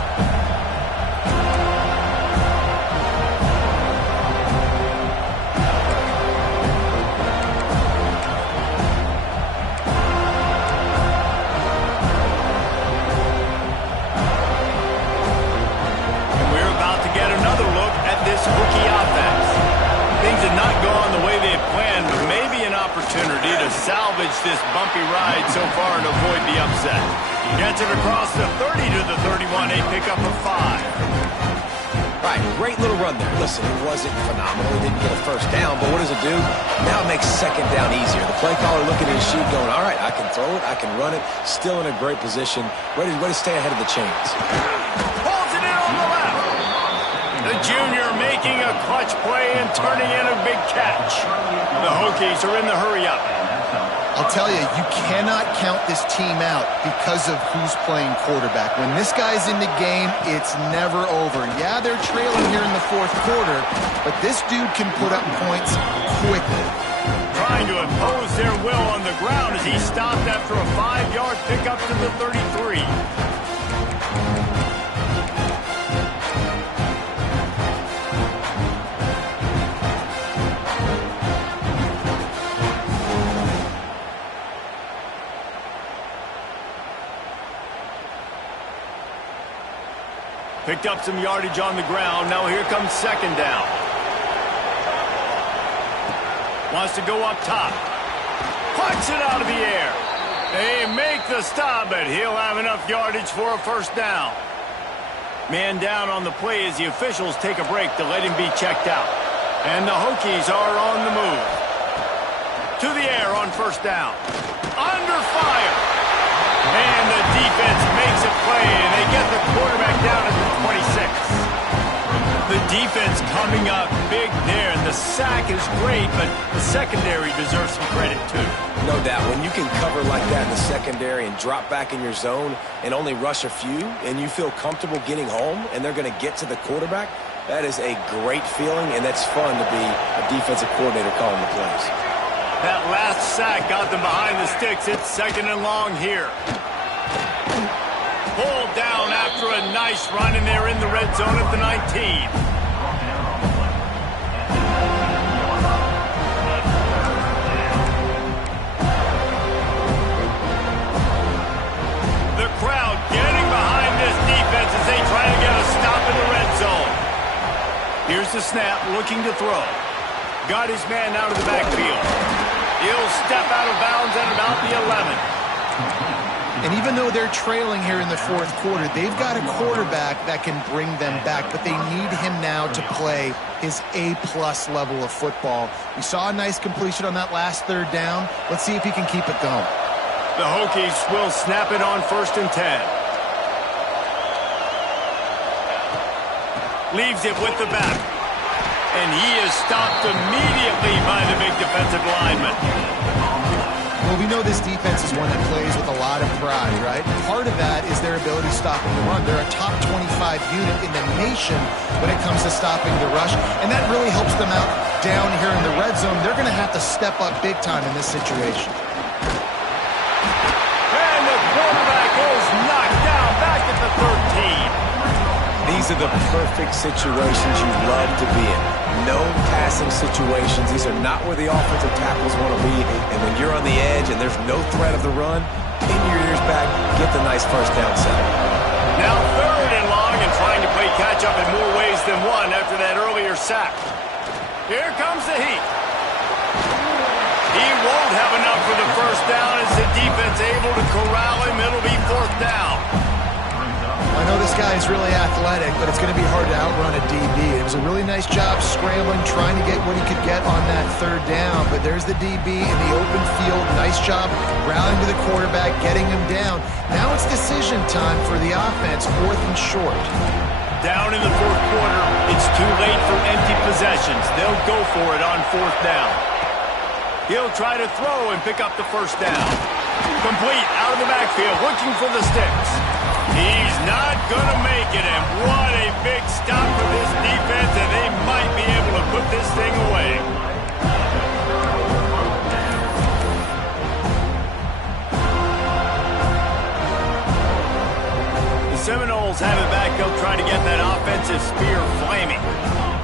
Salvage this bumpy ride so far and avoid the upset. Gets it across the 30 to the 31, a pickup of 5. Right, great little run there. Listen, it wasn't phenomenal. He didn't get a first down, but what does it do? Now it makes 2nd down easier. The play caller looking at his sheet going, all right, I can throw it, I can run it, still in a great position, ready to stay ahead of the chains. Pulls it in on the left. The junior making a clutch play and turning in a big catch. The Hokies are in the hurry-up. I'll tell you, you cannot count this team out because of who's playing quarterback. When this guy's in the game, it's never over. Yeah, they're trailing here in the 4th quarter, but this dude can put up points quickly. Trying to impose their will on the ground as he stopped after a 5-yard pickup to the 33. Picked up some yardage on the ground. Now here comes 2nd down. Wants to go up top. Punch it out of the air. They make the stop, but he'll have enough yardage for a 1st down. Man down on the play as the officials take a break to let him be checked out. And the Hokies are on the move. To the air on 1st down. Under fire. And the defense makes a play, and they get the quarterback down at the 26. The defense coming up big there, and the sack is great, but the secondary deserves some credit, too. No doubt. When you can cover like that in the secondary and drop back in your zone and only rush a few, and you feel comfortable getting home, and they're going to get to the quarterback, that is a great feeling, and that's fun to be a defensive coordinator calling the plays. That last sack got them behind the sticks. It's 2nd and long here. Pulled down after a nice run, and they're in the red zone at the 19. The crowd getting behind this defense as they try to get a stop in the red zone. Here's the snap, looking to throw. Got his man out of the backfield. He'll step out of bounds at about the 11. And even though they're trailing here in the fourth quarter, they've got a quarterback that can bring them back, but they need him now to play his A-plus level of football. We saw a nice completion on that last third down. Let's see if he can keep it going. The Hokies will snap it on 1st and 10. Leaves it with the back. And he is stopped immediately by the big defensive lineman. Well, we know this defense is one that plays with a lot of pride, right? Part of that is their ability stopping the run. They're a top 25 unit in the nation when it comes to stopping the rush, and that really helps them out down here in the red zone. They're going to have to step up big time in this situation. And the quarterback is knocked down back at the 13. These are the perfect situations you love to be in. No passing situations. These are not where the offensive tackles want to be. And when you're on the edge and there's no threat of the run, pin your ears back, get the nice first down settle. Now 3rd and long and trying to play catch-up in more ways than one after that earlier sack. Here comes the heat. He won't have enough for the first down as the defense able to corral him. It'll be 4th down. I know this guy is really athletic, but it's going to be hard to outrun a DB. It was a really nice job scrambling, trying to get what he could get on that 3rd down. But there's the DB in the open field. Nice job rallying to the quarterback, getting him down. Now it's decision time for the offense, 4th and short. Down in the 4th quarter, it's too late for empty possessions. They'll go for it on 4th down. He'll try to throw and pick up the first down. Complete out of the backfield, looking for the sticks. He's not going to make it, and what a big stop for this defense, and they might be able to put this thing away. The Seminoles have it back. They'll try to get that offensive spear flaming.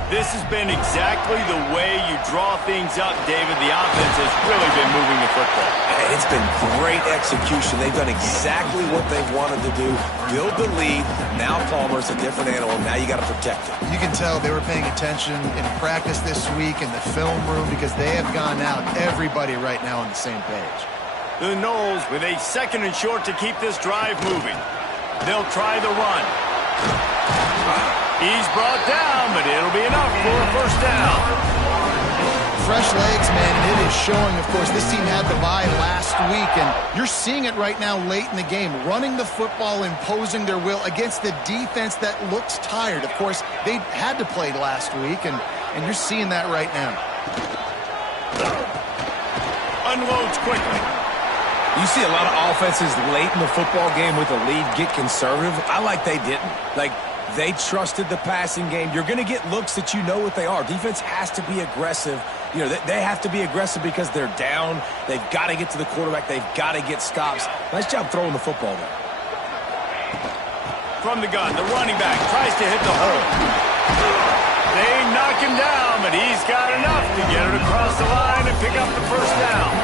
This has been exactly the way you draw things up, David. The offense has really been moving the football. And it's been great execution. They've done exactly what they wanted to do. Build the lead. Now Palmer's a different animal. Now you got to protect it. You can tell they were paying attention in practice this week in the film room because they have gone out, everybody right now on the same page. The Noles with a 2nd and short to keep this drive moving. They'll try the run. He's brought down, but it'll be enough for a first down. Fresh legs, man, and it is showing. Of course, this team had the bye last week, and you're seeing it right now late in the game. Running the football, imposing their will against the defense that looks tired. Of course, they had to play last week, and you're seeing that right now. Unloads quickly. You see a lot of offenses late in the football game with a lead get conservative. I like they didn't. They trusted the passing game. You're going to get looks that you know what they are. Defense has to be aggressive. You know, they have to be aggressive because they're down. They've got to get to the quarterback. They've got to get stops. Nice job throwing the football there. From the gun, the running back tries to hit the hole. They knock him down, but he's got enough to get it across the line and pick up the first down.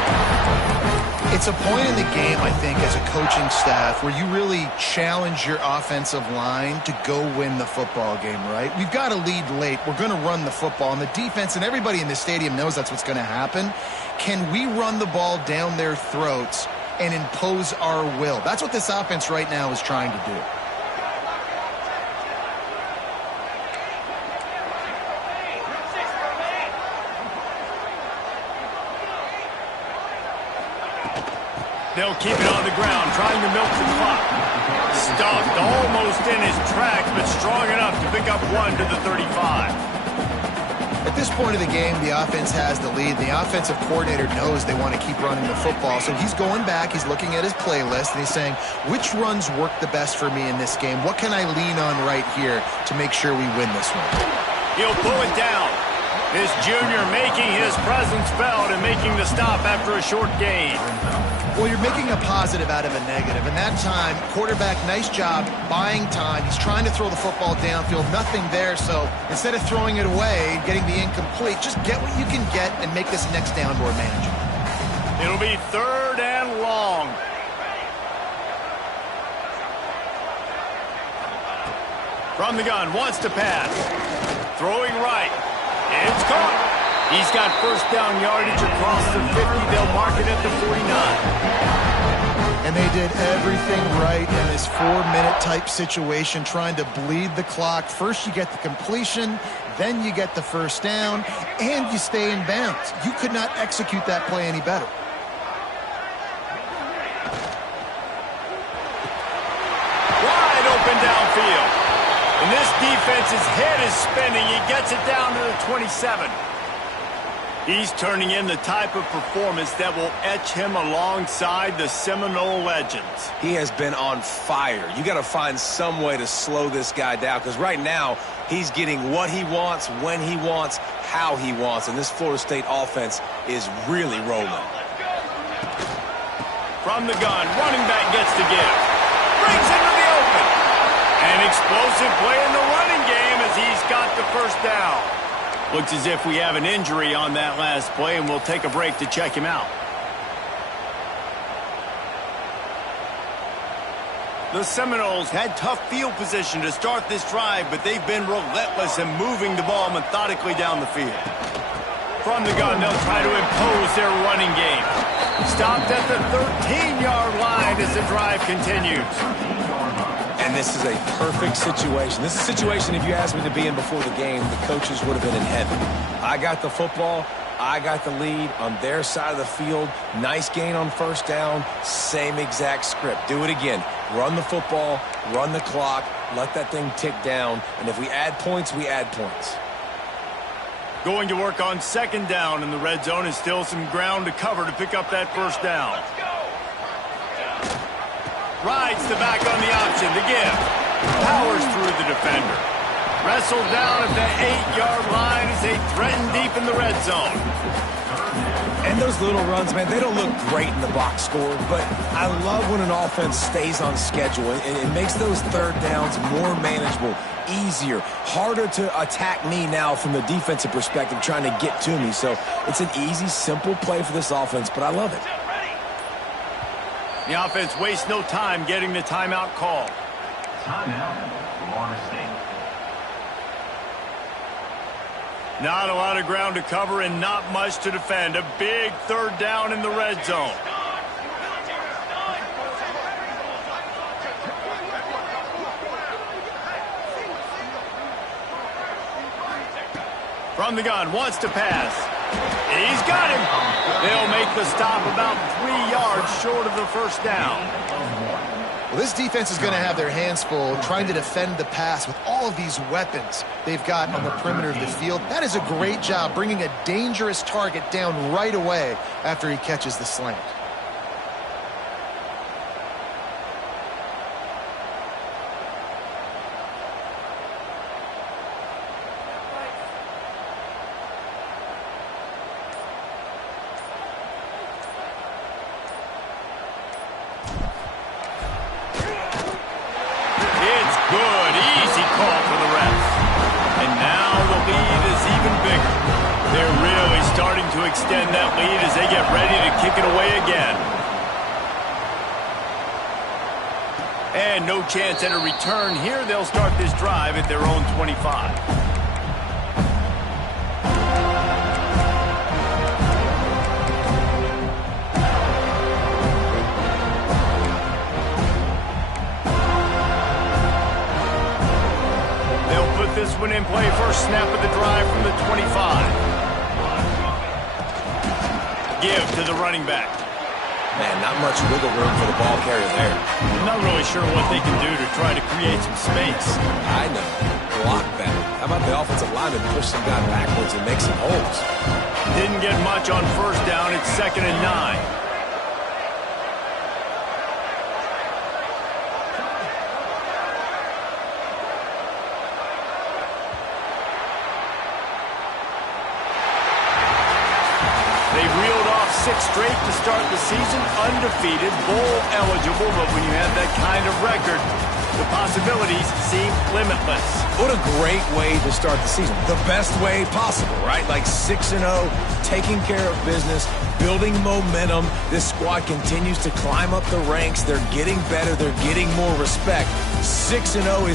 It's a point in the game, I think, as a coaching staff where you really challenge your offensive line to go win the football game, right? We've got to lead late. We're going to run the football, and the defense and everybody in the stadium knows that's what's going to happen. Can we run the ball down their throats and impose our will? That's what this offense right now is trying to do. They'll keep it on the ground, trying to milk the clock. Stuffed almost in his tracks, but strong enough to pick up one to the 35. At this point of the game, the offense has the lead. The offensive coordinator knows they want to keep running the football, so he's going back, he's looking at his playlist, and he's saying, which runs work the best for me in this game? What can I lean on right here to make sure we win this one? He'll pull it down. This junior making his presence felt and making the stop after a short gain. Well, you're making a positive out of a negative. And that time, quarterback, nice job buying time. He's trying to throw the football downfield. Nothing there. So instead of throwing it away, getting the incomplete, just get what you can get and make this next down more manageable. It'll be 3rd and long. From the gun, wants to pass. Throwing right. It's caught. He's got first down yardage across the 50. They'll mark it at the 49. And they did everything right in this 4-minute type situation, trying to bleed the clock. First you get the completion, then you get the first down, and you stay in bounds. You could not execute that play any better. Wide open downfield. And this defense's head is spinning. He gets it down to the 27. He's turning in the type of performance that will etch him alongside the Seminole legends. He has been on fire. You got to find some way to slow this guy down, because right now he's getting what he wants, when he wants, how he wants, and this Florida State offense is really rolling. From the gun, running back gets the give. Brings him to the open. An explosive play in the running game as he's got the first down. Looks as if we have an injury on that last play, and we'll take a break to check him out. The Seminoles had tough field position to start this drive, but they've been relentless in moving the ball methodically down the field. From the gun, they'll try to impose their running game. Stopped at the 13-yard line as the drive continues. And this is a perfect situation. This is a situation, if you asked me to be in before the game, the coaches would have been in heaven. I got the football. I got the lead on their side of the field. Nice gain on first down. Same exact script. Do it again. Run the football, run the clock, let that thing tick down. And if we add points, we add points. Going to work on second down in the red zone, and still some ground to cover to pick up that first down. Rides the back on the option, the give. Powers through the defender. Wrestled down at the 8-yard line as they threaten deep in the red zone. And those little runs, man, they don't look great in the box score, but I love when an offense stays on schedule. It makes those third downs more manageable, easier, harder to attack me now from the defensive perspective trying to get to me. So it's an easy, simple play for this offense, but I love it. The offense wastes no time getting the timeout call. Timeout, Florida State. Not a lot of ground to cover and not much to defend. A big third down in the red zone. From the gun, wants to pass. He's got him. They'll make the stop about 3 yards short of the first down. Well, this defense is going to have their hands full trying to defend the pass with all of these weapons they've got on the perimeter of the field. That is a great job, bringing a dangerous target down right away after he catches the slant. Extend that lead as they get ready to kick it away again. And no chance at a return here. They'll start this drive at their own 25. They'll put this one in play. First snap of the drive from the 25. Give to the running back. Man, not much wiggle room for the ball carrier there. I'm not really sure what they can do to try to create some space. I know. Block better. How about the offensive lineman push some guy backwards and make some holes? Didn't get much on first down. It's 2nd and 9. Six straight to start the season, undefeated, bowl eligible, but when you have that kind of record, the possibilities seem limitless. What a great way to start the season. The best way possible, right? Like 6-0, taking care of business, building momentum. This squad continues to climb up the ranks. They're getting better. They're getting more respect. 6-0 is